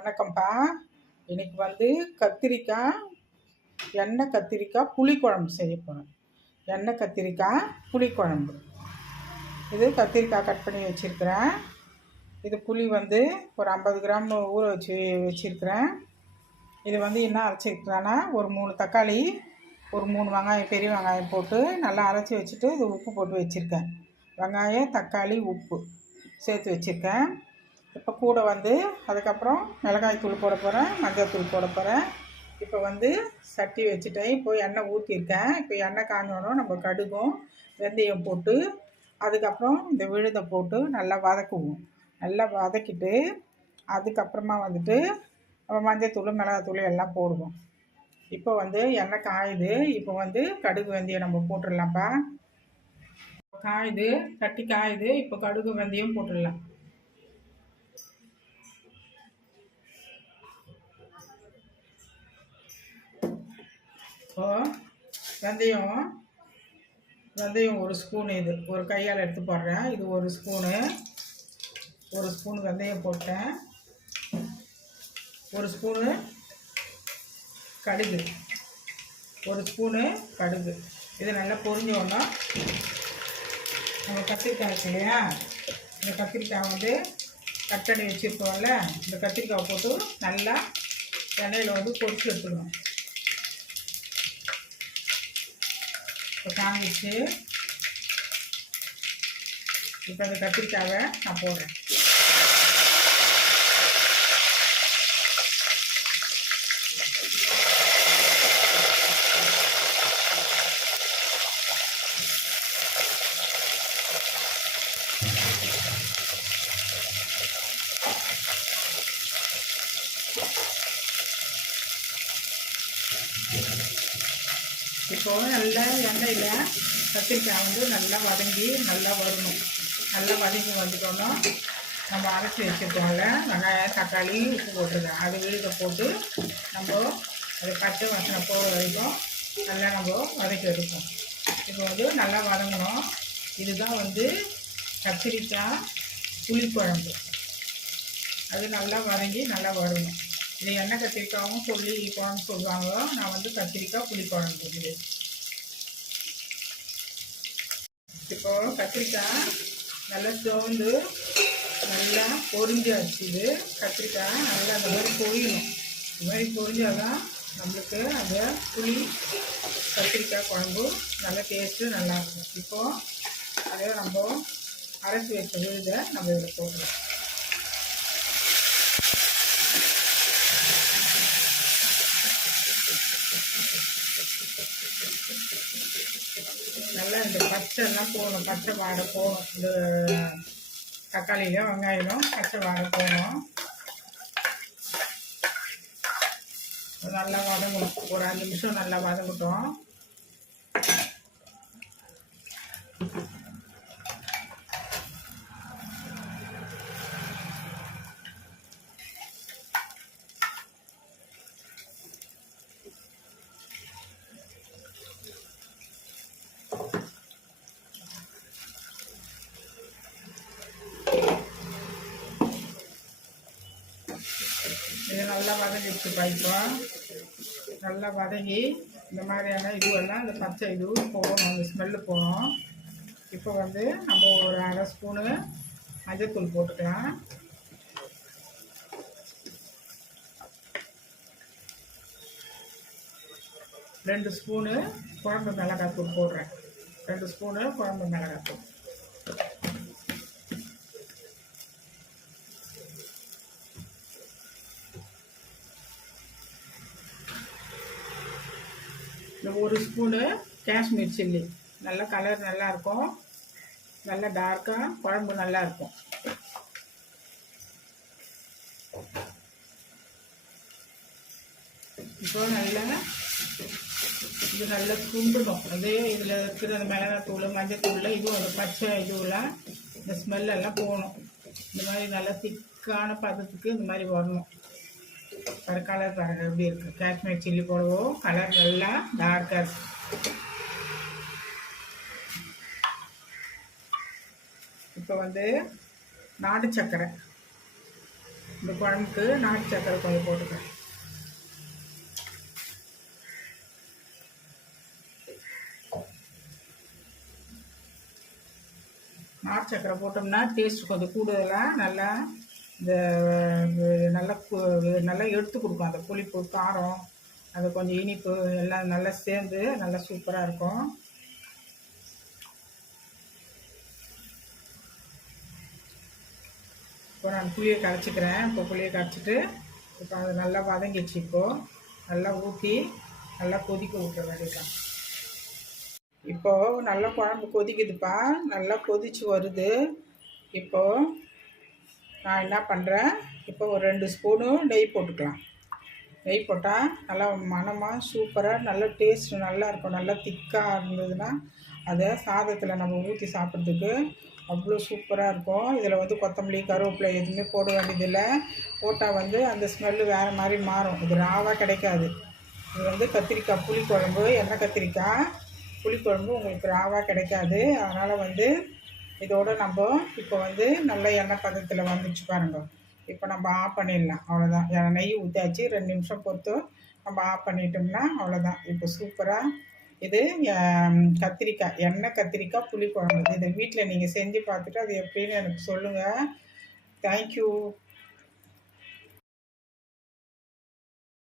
வணக்கம்ப்பா. இன்னைக்கு வந்து கத்திரிக்காய் எண்ணெய் கத்திரிக்காய் புளிக்குழம்பு செய்ய போகிறேன் எண்ணெய் கத்திரிக்காய் புளிக்குழம்பு. இது கத்திரிக்காய் கட் பண்ணி வச்சுருக்கிறேன். இது புளி வந்து ஒரு ஐம்பது கிராம் ஊற வச்சு வச்சுருக்கிறேன். இது வந்து என்ன அரைச்சிருக்கிறேன்னா ஒரு மூணு தக்காளி ஒரு மூணு வெங்காயம் பெரிய வெங்காயம் போட்டு நல்லா அரைச்சி வச்சுட்டு இது உப்பு போட்டு வச்சுருக்கேன். வெங்காயம் தக்காளி உப்பு சேர்த்து வச்சுருக்கேன். இப்போ கூட வந்து அதுக்கப்புறம் மிளகாய் தூள் போட போகிறேன் மஞ்சள் தூள் போட போகிறேன் இப்போ வந்து சட்டி வச்சுட்டேன் இப்போ எண்ணெய் ஊற்றிருக்கேன் இப்போ எண்ணெய் காஞ்சோடனே நம்ம கடுகும் வெந்தயம் போட்டு அதுக்கப்புறம் இந்த விழுதை போட்டு நல்லா வதக்குவோம். நல்லா வதக்கிட்டு அதுக்கப்புறமா வந்துட்டு நம்ம மஞ்சள் தூள் மிளகாத்தூள் எல்லாம் போடுவோம். இப்போ வந்து எண்ணெய் காயுது. இப்போ வந்து கடுகு வெந்தயம் நம்ம போட்டுடலாம்ப்பா. காயுது கட்டி காயுது. இப்போ கடுகு வெந்தயம் போட்டுடலாம். வெந்தயம் வெந்தயம் ஒரு ஸ்பூன் இது. ஒரு கையால் எடுத்து போடுறேன். இது ஒரு ஸ்பூனு ஒரு ஸ்பூன் வெந்தயம் போட்டேன். ஒரு ஸ்பூனு கடுகு. ஒரு ஸ்பூனு கடுகு. இது நல்லா பொரிஞ்சோன்னா நம்ம கத்திரிக்காய் இருக்கு இல்லையா? இந்த கத்திரிக்காய் வந்து கட் பண்ணி வச்சுருக்கோம்ல இந்த கத்திரிக்காய் போட்டு நல்லா எண்ணெயில் வந்து பொரிச்சு எடுத்துக்கணும். இப்போ காமிச்சு இப்போ இந்த கத்திரிக்காவை நான் போடுறேன். இப்போ நல்லா எண்ணெயில் கத்திரிக்காய் வந்து நல்லா வதங்கி நல்லா வரணும். நல்லா வதங்கி வந்துட்டோன்னா நம்ம அரைச்சி வச்சுருக்கோம்ல வெங்காயம் தக்காளி உப்பு போட்டிருக்கேன் அது விழுத போட்டு நம்ம அது பச்சை வாசனை போகிற வரைக்கும் நல்லா நம்ம வதக்கி எடுப்போம். இப்போ வந்து நல்லா வதங்கணும். இதுதான் வந்து கத்திரிக்காய் புளிக்குழம்பு. அது நல்லா வதங்கி நல்லா வரணும். இது எண்ணெய் கத்திரிக்காயும் சொல்லி குழம்பு சொல்லுவாங்க. நான் வந்து கத்திரிக்காய் புளி குழம்பு இப்போ கத்திரிக்காய் நல்லா சோர்ந்து நல்லா பொறிஞ்சு இது கத்திரிக்காய் நல்லா அந்த மாதிரி பொரியணும். இந்த மாதிரி பொரிஞ்சாதான் நம்மளுக்கு அந்த புளி கத்திரிக்காய் குழம்பு நல்லா டேஸ்ட்டு நல்லாயிருக்கும் இப்போது அதே நம்ம அரைச்சி வச்ச விழுதை நம்ம இதில் போடுறோம் நல்லா இந்த பச்சைலாம் போகணும். பச்சை வாடை போகணும் இந்த தக்காளியிலும் வெங்காயம் பச்சை வாடை போகணும். நல்லா வதங்கணும். ஒரு அஞ்சு நிமிஷம் நல்லா வதங்கட்டும் இது நல்லா வதங்கி வச்சு பயிற்சோம் நல்லா வதங்கி இந்த மாதிரியான இதுவெல்லாம் இந்த பச்சை இது போகணும் அந்த ஸ்மெல்லு போகணும். இப்போ வந்து நம்ம ஒரு அரை ஸ்பூனு மஞ்சத்தூள் போட்டுக்கலாம். ரெண்டு ஸ்பூனு குழம்பு மிளகாத்தூள் போடுறேன். ரெண்டு ஸ்பூனு குழம்பு மிளகாத்தூள். இந்த ஒரு ஸ்பூனு காஷ்மீர் சில்லி. நல்ல கலர் நல்லா இருக்கும் நல்ல டார்க்காக குழம்பு நல்லா இருக்கும் இப்போ நல்லா இது நல்லா கும்பிடும் அதே இதில் இருக்கிற அந்த மிளகாத்தூள் மஞ்சத்தூள் இதுவும் அந்த பச்சை இதுவெல்லாம் இந்த ஸ்மெல்லெல்லாம் போகணும். இந்த மாதிரி நல்லா திக்கான பதத்துக்கு இந்த மாதிரி வரணும். பாரு கலர் பாருங்கள் எப்படி இருக்குது காஷ்மீர் சில்லி போடுவோம். கலர் நல்லா டார்க்காக இருக்கு. இப்போ வந்து நாட்டு சர்க்கரை இந்த குழம்புக்கு நாட்டு சக்கரை கொஞ்சம் போட்டுக்கிறேன். நாட்டு சக்கரை போட்டோம்னா டேஸ்ட் கொஞ்சம் கூடுதலாக நல்லா இந்த நல்லா நல்லா எடுத்து கொடுக்கும். அந்த புளிப்பு காரம் அது கொஞ்சம் இனிப்பு எல்லாம் நல்லா சேர்ந்து நல்லா சூப்பராக இருக்கும். இப்போ நான் புளியை கரைச்சிக்கிறேன். இப்போ புளியை கரைச்சிட்டு இப்போ அது நல்லா வதங்கிச்சு இப்போது நல்லா ஊற்றி நல்லா கொதிக்க விட்டுற வேண்டியதான் இப்போது நல்லா குழம்பு கொதிக்குதுப்பா. நல்லா கொதிச்சு வருது. இப்போது நான் என்ன பண்ணுறேன் இப்போ ஒரு ரெண்டு ஸ்பூனும் நெய் போட்டுக்கலாம். நெய் போட்டால் நல்லா மணமாக சூப்பராக நல்ல டேஸ்ட் நல்லா இருக்கும். நல்லா திக்காக இருந்ததுன்னா அதை சாதத்தில் நம்ம ஊற்றி சாப்பிட்றதுக்கு அவ்வளோ சூப்பராக இருக்கும். இதில் வந்து கொத்தமல்லி கருவேப்பிலை எதுவுமே போட வேண்டியதில்லை. போட்டால் வந்து அந்த ஸ்மெல்லு வேறு மாதிரி மாறும். இது ராவாக கிடைக்காது. இது வந்து கத்திரிக்காய் புளிக்குழம்பு. எண்ணெய் கத்திரிக்காய்? புளிக்குழம்பு உங்களுக்கு ராவாக கிடைக்காது. அதனால் வந்து இதோடு நம்ம இப்போ வந்து நல்ல எண்ணெய் பதத்தில் வந்துச்சு பாருங்க. இப்போ நம்ம ஆஃப் பண்ணிடலாம். அவ்வளோதான் நெய் ஊற்றாச்சு ரெண்டு நிமிஷம் பொறுத்து நம்ம ஆஃப் பண்ணிட்டோம்னா அவ்வளோதான் இப்போ சூப்பராக இது கத்திரிக்காய் எண்ணெய் கத்திரிக்காய் புளிக்குழம்பு. இதை வீட்டில் நீங்கள் செஞ்சு பார்த்துட்டு அது எப்படின்னு எனக்கு சொல்லுங்கள் தேங்க்யூ